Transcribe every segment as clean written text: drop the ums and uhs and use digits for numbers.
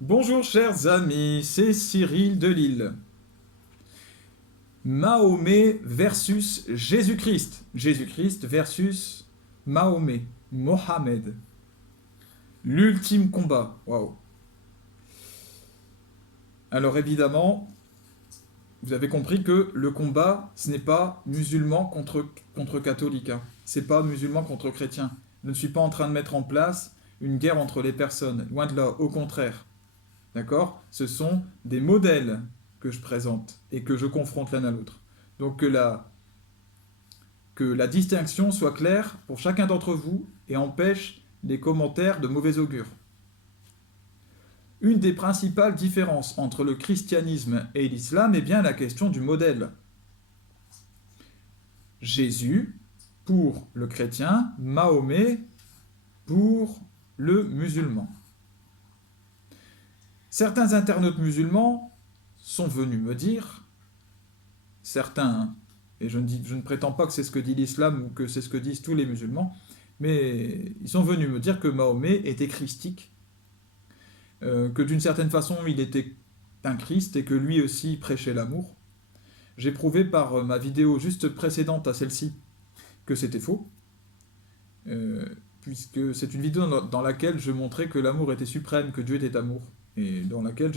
Bonjour chers amis, c'est Cyril de Lille. Mahomet versus Jésus-Christ. Jésus-Christ versus Mahomet, Mohamed. L'ultime combat. Waouh. Alors évidemment, vous avez compris que le combat, ce n'est pas musulman contre catholique. Hein. C'est pas musulman contre chrétien. Je ne suis pas en train de mettre en place une guerre entre les personnes. Loin de là, au contraire. D'accord? Ce sont des modèles que je présente et que je confronte l'un à l'autre. Donc que la distinction soit claire pour chacun d'entre vous et empêche les commentaires de mauvais augure. Une des principales différences entre le christianisme et l'islam est bien la question du modèle. Jésus pour le chrétien, Mahomet pour le musulman. Certains internautes musulmans sont venus me dire, certains, hein, et je ne prétends pas que c'est ce que dit l'islam ou que c'est ce que disent tous les musulmans, mais ils sont venus me dire que Mahomet était christique, que d'une certaine façon il était un Christ et que lui aussi prêchait l'amour. J'ai prouvé par ma vidéo juste précédente à celle-ci que c'était faux, euh, puisque c'est une vidéo dans laquelle je montrais que l'amour était suprême, que Dieu était amour, et dans laquelle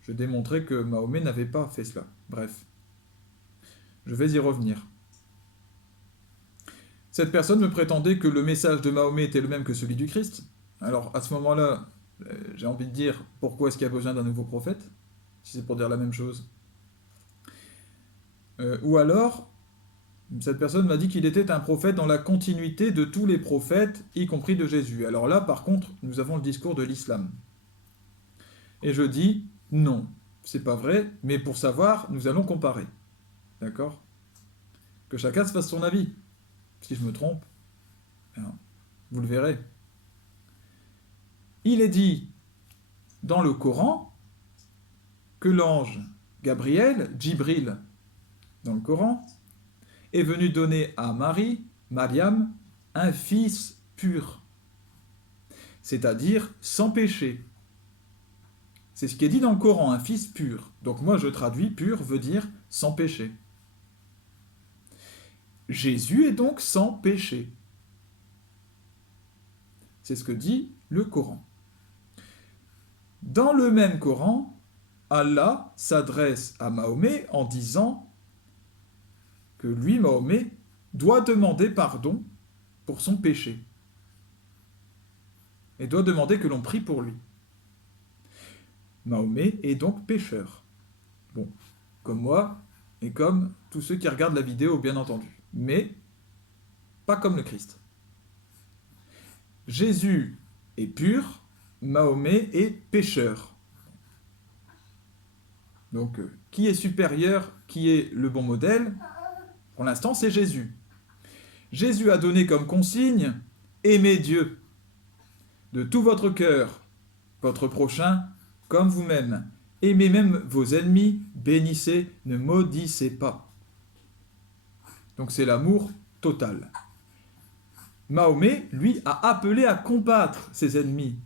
je démontrais que Mahomet n'avait pas fait cela. Bref, je vais y revenir. Cette personne me prétendait que le message de Mahomet était le même que celui du Christ. Alors à ce moment-là, j'ai envie de dire, pourquoi est-ce qu'il y a besoin d'un nouveau prophète, si c'est pour dire la même chose? Ou alors, cette personne m'a dit qu'il était un prophète dans la continuité de tous les prophètes, y compris de Jésus. Alors là, par contre, nous avons le discours de l'islam. Et je dis, non, c'est pas vrai, mais pour savoir, nous allons comparer. D'accord? Que chacun se fasse son avis. Si je me trompe, alors, vous le verrez. Il est dit dans le Coran que l'ange Gabriel, Djibril, dans le Coran, est venu donner à Marie, Mariam, un fils pur, c'est-à-dire sans péché. C'est ce qui est dit dans le Coran, un fils pur. Donc moi je traduis pur veut dire sans péché. Jésus est donc sans péché. C'est ce que dit le Coran. Dans le même Coran, Allah s'adresse à Mahomet en disant que lui, Mahomet, doit demander pardon pour son péché. Et doit demander que l'on prie pour lui. Mahomet est donc pécheur. Bon, comme moi et comme tous ceux qui regardent la vidéo, bien entendu. Mais pas comme le Christ. Jésus est pur, Mahomet est pécheur. Donc, qui est supérieur, qui est le bon modèle? Pour l'instant, c'est Jésus. Jésus a donné comme consigne « Aimez Dieu de tout votre cœur, votre prochain comme vous-même. Aimez même vos ennemis, bénissez, ne maudissez pas. » Donc c'est l'amour total. Mahomet, lui, a appelé à combattre ses ennemis.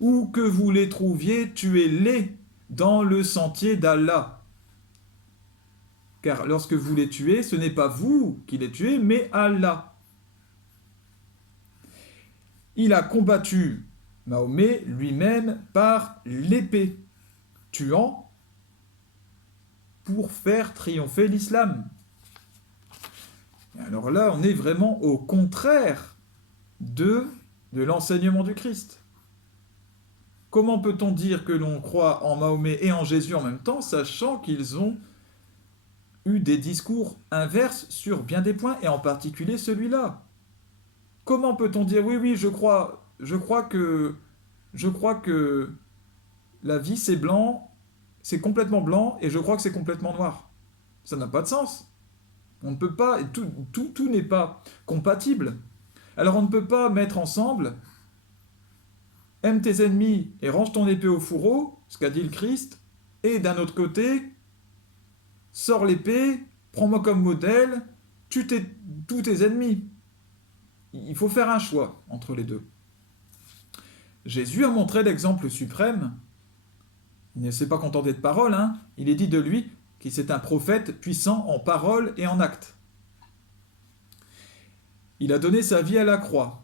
Où que vous les trouviez, tuez-les dans le sentier d'Allah. Car lorsque vous les tuez, ce n'est pas vous qui les tuez, mais Allah. Il a combattu Mahomet lui-même par l'épée, tuant pour faire triompher l'islam. Alors là, on est vraiment au contraire de l'enseignement du Christ. Comment peut-on dire que l'on croit en Mahomet et en Jésus en même temps, sachant qu'ils ont eu des discours inverses sur bien des points, et en particulier celui-là? Comment peut-on dire oui, je crois que la vie c'est blanc, c'est complètement blanc, et je crois que c'est complètement noir? Ça n'a pas de sens. On ne peut pas, tout n'est pas compatible. Alors on ne peut pas mettre ensemble aime tes ennemis et range ton épée au fourreau, ce qu'a dit le Christ, et d'un autre côté, sors l'épée, prends-moi comme modèle, tue tous tes ennemis. Il faut faire un choix entre les deux. Jésus a montré l'exemple suprême Il ne s'est pas contenté de paroles, hein. Il est dit de lui qu'il c'est un prophète puissant en parole et en acte. Il a donné sa vie à la croix.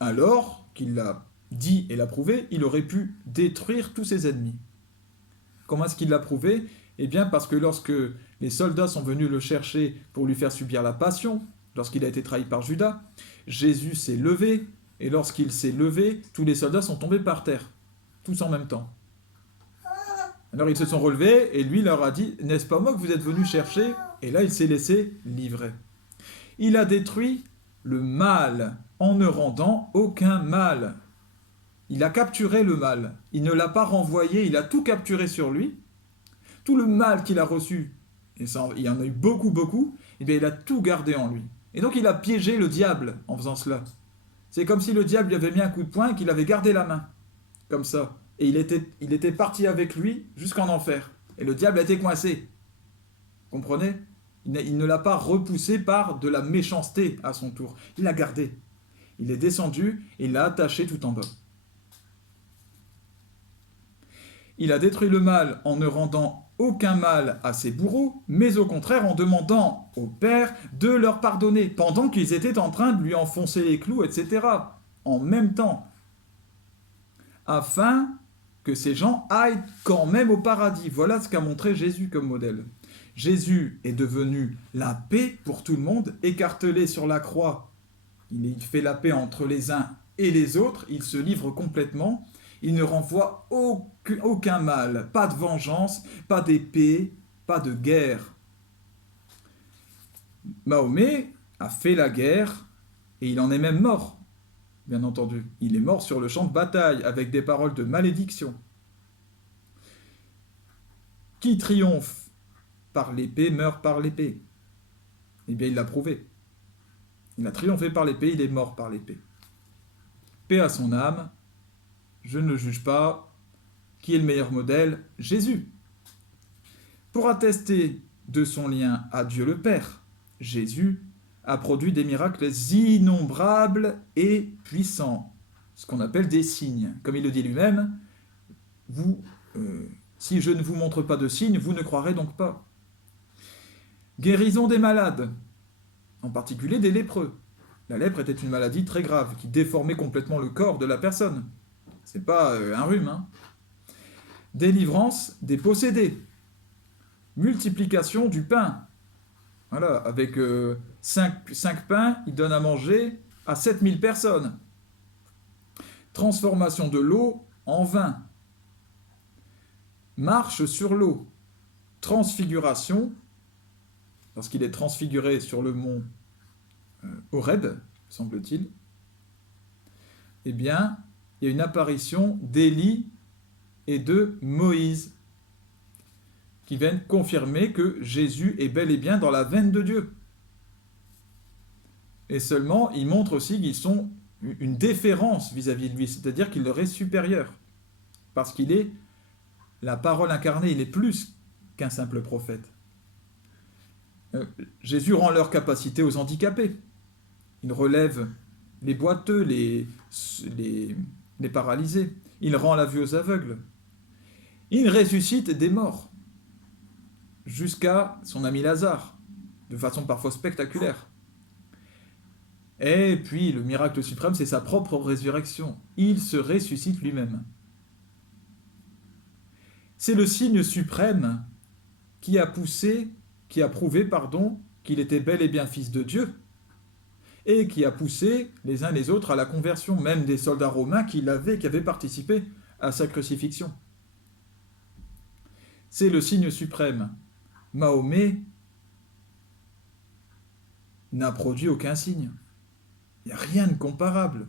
Alors qu'il l'a dit et l'a prouvé, il aurait pu détruire tous ses ennemis. Comment est-ce qu'il l'a prouvé? Eh bien parce que lorsque les soldats sont venus le chercher pour lui faire subir la passion, lorsqu'il a été trahi par Judas, Jésus s'est levé, et lorsqu'il s'est levé, tous les soldats sont tombés par terre, tous en même temps. Alors ils se sont relevés, et lui leur a dit, « N'est-ce pas moi que vous êtes venus chercher ?» Et là il s'est laissé livrer. Il a détruit le mal en ne rendant aucun mal. Il a capturé le mal. Il ne l'a pas renvoyé, il a tout capturé sur lui. Tout le mal qu'il a reçu, et ça, il y en a eu beaucoup, et bien il a tout gardé en lui. Et donc il a piégé le diable en faisant cela. C'est comme si le diable lui avait mis un coup de poing et qu'il avait gardé la main, comme ça. Et il était parti avec lui jusqu'en enfer. Et le diable a été coincé. Comprenez? Il ne l'a pas repoussé par de la méchanceté à son tour. Il l'a gardé. Il est descendu et il l'a attaché tout en bas. Il a détruit le mal en ne rendant aucun mal à ses bourreaux, mais au contraire en demandant au Père de leur pardonner, pendant qu'ils étaient en train de lui enfoncer les clous, etc., en même temps, afin que ces gens aillent quand même au paradis. Voilà ce qu'a montré Jésus comme modèle. Jésus est devenu la paix pour tout le monde, écartelé sur la croix. Il fait la paix entre les uns et les autres, il se livre complètement. Il ne renvoie aucun mal, pas de vengeance, pas d'épée, pas de guerre. Mahomet a fait la guerre et il en est même mort, bien entendu. Il est mort sur le champ de bataille avec des paroles de malédiction. Qui triomphe par l'épée meurt par l'épée. Eh bien, il l'a prouvé. Il a triomphé par l'épée, il est mort par l'épée. Paix à son âme. Je ne juge pas. Qui est le meilleur modèle? Jésus. Pour attester de son lien à Dieu le Père, Jésus a produit des miracles innombrables et puissants, ce qu'on appelle des signes. Comme il le dit lui-même, si je ne vous montre pas de signes, vous ne croirez donc pas. Guérison des malades, en particulier des lépreux. La lèpre était une maladie très grave qui déformait complètement le corps de la personne. C'est pas un rhume, hein. Délivrance des possédés. Multiplication du pain. Voilà, avec 5 pains, il donne à manger à 7000 personnes. Transformation de l'eau en vin. Marche sur l'eau. Transfiguration, lorsqu'il est transfiguré sur le mont Horeb, semble-t-il, eh bien, il y a une apparition d'Élie et de Moïse qui viennent confirmer que Jésus est bel et bien dans la veine de Dieu. Et seulement, ils montrent aussi qu'ils sont une déférence vis-à-vis de lui, c'est-à-dire qu'il leur est supérieur, parce qu'il est la parole incarnée, il est plus qu'un simple prophète. Jésus rend leur capacité aux handicapés. Il relève les boiteux, les paralysés. Il rend la vue aux aveugles. Il ressuscite des morts, jusqu'à son ami Lazare, de façon parfois spectaculaire. Et puis, le miracle suprême, c'est sa propre résurrection. Il se ressuscite lui-même. C'est le signe suprême qui a prouvé, qu'il était bel et bien fils de Dieu, et qui a poussé les uns les autres à la conversion, même des soldats romains qui avaient participé à sa crucifixion. C'est le signe suprême. Mahomet n'a produit aucun signe. Il n'y a rien de comparable.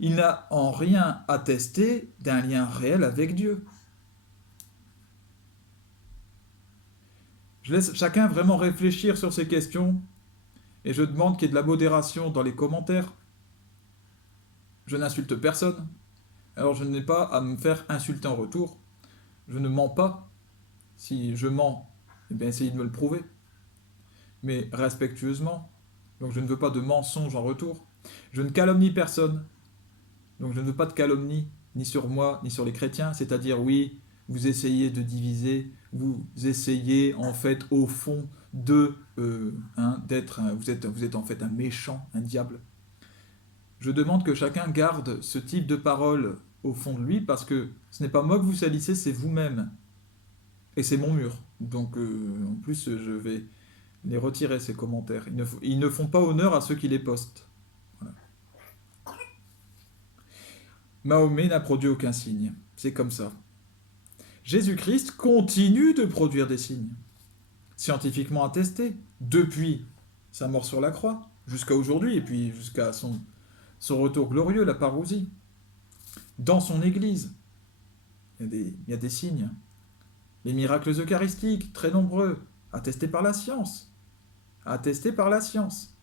Il n'a en rien attesté d'un lien réel avec Dieu. Je laisse chacun vraiment réfléchir sur ces questions et je demande qu'il y ait de la modération dans les commentaires. Je n'insulte personne, alors je n'ai pas à me faire insulter en retour. Je ne mens pas. Si je mens, eh bien essayez de me le prouver. Mais respectueusement. Donc je ne veux pas de mensonges en retour. Je ne calomnie personne. Donc je ne veux pas de calomnie. ni sur moi, ni sur les chrétiens. C'est-à-dire, oui, vous essayez de diviser, vous essayez en fait au fond d'être, vous êtes en fait un méchant, un diable. Je demande que chacun garde ce type de parole au fond de lui parce que ce n'est pas moi que vous salissez, c'est vous-même. Et c'est mon mur. Donc en plus, je vais les retirer, ces commentaires. Ils ne font pas honneur à ceux qui les postent. Voilà. Mahomet n'a produit aucun signe. C'est comme ça. Jésus-Christ continue de produire des signes, scientifiquement attestés, depuis sa mort sur la croix, jusqu'à aujourd'hui, et puis jusqu'à son retour glorieux, la parousie. Dans son Église, il y a des signes. Les miracles eucharistiques, très nombreux, attestés par la science. Attestés par la science.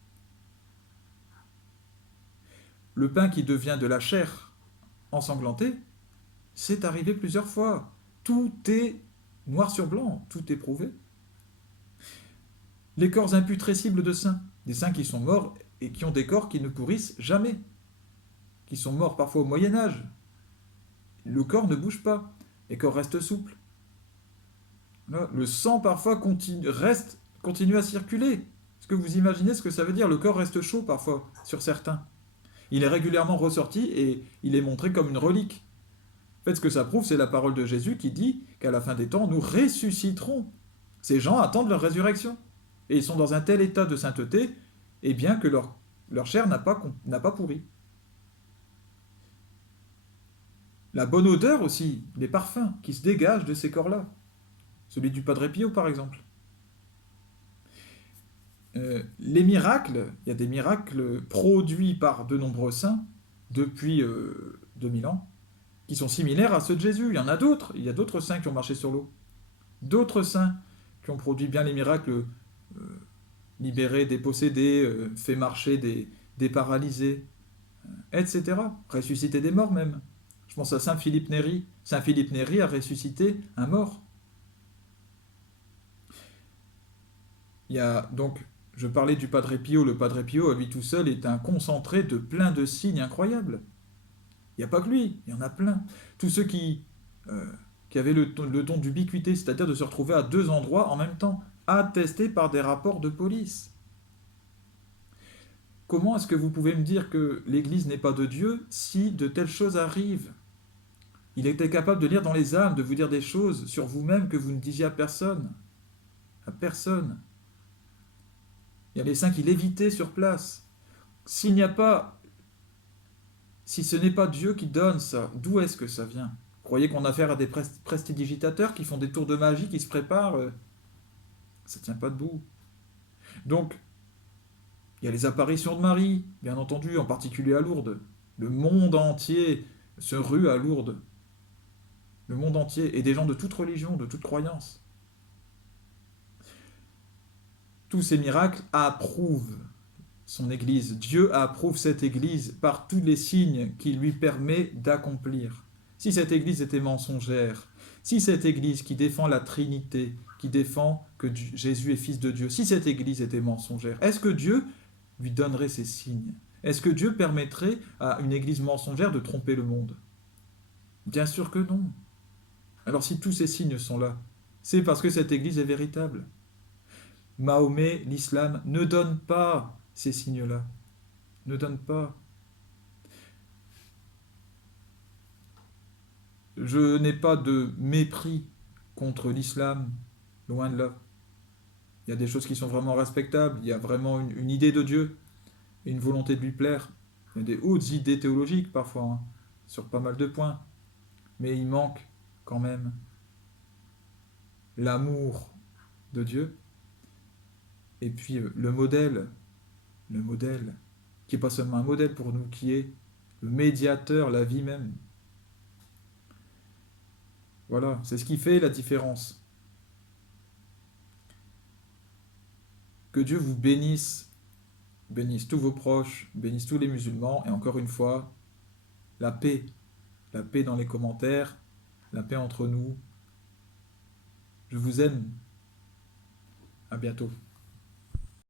Le pain qui devient de la chair ensanglantée, c'est arrivé plusieurs fois. Tout est noir sur blanc, tout est prouvé. Les corps imputrescibles de saints, des saints qui sont morts et qui ont des corps qui ne pourrissent jamais, qui sont morts parfois au Moyen-Âge. Le corps ne bouge pas, les corps restent souples. Là, le sang parfois continue à circuler. Est-ce que vous imaginez ce que ça veut dire? Le corps reste chaud parfois sur certains. Il est régulièrement ressorti et il est montré comme une relique. En fait, ce que ça prouve, c'est la parole de Jésus qui dit qu'à la fin des temps, nous ressusciterons. Ces gens attendent leur résurrection. Et ils sont dans un tel état de sainteté, et bien que leur chair n'a pas pourri. La bonne odeur aussi, les parfums qui se dégagent de ces corps-là. Celui du Padre Pio, par exemple. Les miracles, il y a des miracles produits par de nombreux saints depuis 2000 ans, qui sont similaires à ceux de Jésus. Il y en a d'autres, il y a d'autres saints qui ont marché sur l'eau. D'autres saints qui ont produit bien les miracles, libéré des possédés, fait marcher des paralysés, etc. Ressuscité des morts même. Je pense à Saint Philippe Néri. Saint Philippe Néri a ressuscité un mort. Il y a donc, je parlais du Padre Pio. Le Padre Pio, à lui tout seul, est un concentré de plein de signes incroyables. Il n'y a pas que lui, il y en a plein. Tous ceux qui avaient le don d'ubiquité, c'est-à-dire de se retrouver à deux endroits en même temps, attestés par des rapports de police. Comment est-ce que vous pouvez me dire que l'Église n'est pas de Dieu si de telles choses arrivent? Il était capable de lire dans les âmes, de vous dire des choses sur vous-même que vous ne disiez à personne. À personne. Il y a les saints qui l'évitaient sur place. Si ce n'est pas Dieu qui donne ça, d'où est-ce que ça vient? Vous croyez qu'on a affaire à des prestidigitateurs qui font des tours de magie, qui se préparent? Ça ne tient pas debout. Donc, il y a les apparitions de Marie, bien entendu, en particulier à Lourdes. Le monde entier se rue à Lourdes. Le monde entier, et des gens de toute religion, de toute croyance. Tous ces miracles approuvent son Église. Dieu approuve cette Église par tous les signes qu'il lui permet d'accomplir. Si cette Église était mensongère, si cette Église qui défend la Trinité, qui défend que Jésus est fils de Dieu, si cette Église était mensongère, est-ce que Dieu lui donnerait ces signes? Est-ce que Dieu permettrait à une Église mensongère de tromper le monde? Bien sûr que non. Alors si tous ces signes sont là, c'est parce que cette Église est véritable. Mahomet, l'islam, ne donne pas ces signes-là. Ne donne pas. Je n'ai pas de mépris contre l'islam, loin de là. Il y a des choses qui sont vraiment respectables, il y a vraiment une idée de Dieu, une volonté de lui plaire. Il y a des hautes idées théologiques parfois, hein, sur pas mal de points. Mais il manque quand même l'amour de Dieu. Et puis le modèle, qui n'est pas seulement un modèle pour nous, qui est le médiateur, la vie même. Voilà, c'est ce qui fait la différence. Que Dieu vous bénisse tous vos proches, bénisse tous les musulmans, et encore une fois, la paix dans les commentaires, la paix entre nous. Je vous aime. À bientôt.